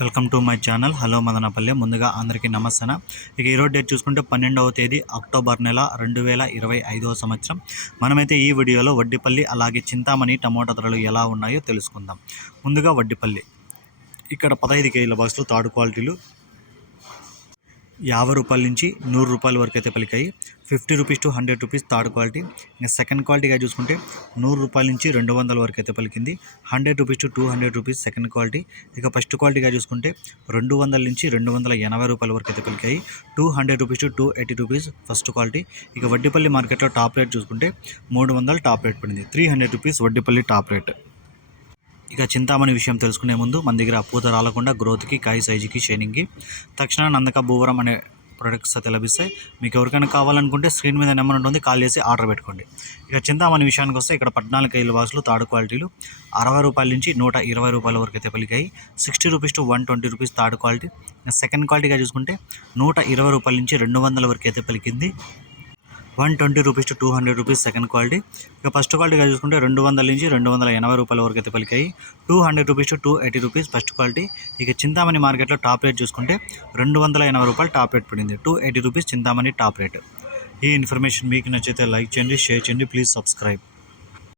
Welcome to my channel. Hello Madanapalle. ముందుగా అందరికీ నమస్తే ఇక ఈరోజు డేట్ చూసుకుంటే పన్నెండవ తేదీ అక్టోబర్ నెల రెండు వేల ఇరవై ఐదవ సంవత్సరం. మనమైతే ఈ వీడియోలో వడ్డిపల్లి అలాగే చింతామణి టమోటా ధరలు ఎలా ఉన్నాయో తెలుసుకుందాం. ముందుగా వడ్డిపల్లి. ఇక్కడ పదహైదు కేజీల బాక్సులు థర్డ్ క్వాలిటీలు యాభై రూపాయల నుంచి నూరు రూపాయల వరకు అయితే పలికాయి. Fifty rupees to hundred rupees third quality. ఇంకా సెకండ్ క్వాలిటీగా చూసుకుంటే నూరు రూపాయల నుంచి రెండు వందల వరకు అయితే పలికింది. Hundred rupees to two hundred rupees second quality. ఇక ఫస్ట్ క్వాలిటీగా చూసుకుంటే రెండు వందల నుంచి రెండు వందల ఎనభై రూపాయల వరకు అయితే పలికాయి. Two hundred rupees to two eighty rupees first quality. ఇక వడ్డీపల్లి మార్కెట్లో టాప్ రేట్ చూసుకుంటే మూడు వందలు టాప్ రేట్ పడింది. Three hundred rupees Vaddipalli top rate. ఇక చింతామణి విషయం తెలుసుకునే ముందు మన దగ్గర పూత రాలకుండా గ్రోత్కి కాయ సైజుకి షైనింగ్కి తక్షణ నందక భూవరం అనే ప్రొడక్ట్స్ అయితే లభిస్తాయి. మీకు ఎవరికైనా కావాలనుకుంటే స్క్రీన్ మీద నెంబర్ ఉంటుంది కాల్ చేసి ఆర్డర్ పెట్టుకోండి. ఇక చింతామణి విషయానికి వస్తే ఇక్కడ పద్నాలుగు కేజీల బాక్సులు తాడు క్వాలిటీలు అరవై రూపాయల నుంచి నూట ఇరవై రూపాయల వరకు అయితే పలికాయి. Sixty rupees to one twenty rupees third quality. Second క్వాలిటీగా చూసుకుంటే నూట ఇరవై రూపాయల నుంచి రెండు వందల వరకు అయితే పలికింది. One twenty rupees to two hundred rupees second quality. ఇక ఫస్ట్ క్వాలిటీగా చూసుకుంటే రెండు వందల నుంచి రెండు వందల ఎనభై రూపాయల వరకు అయితే పలికాయి. Two hundred rupees to two eighty rupees first quality. ఇక చింతామణి మార్కెట్లో టాప్ రేట్ చూసుకుంటే రెండు వందల ఎనభై రూపాయలు టాప్ రేట్ పడింది. Two eighty rupees Chintamani top rate. ఈ ఇన్ఫర్మేషన్ మీకు నచ్చితే లైక్ చేయండి షేర్ చేయండి ప్లీజ్ సబ్స్క్రైబ్.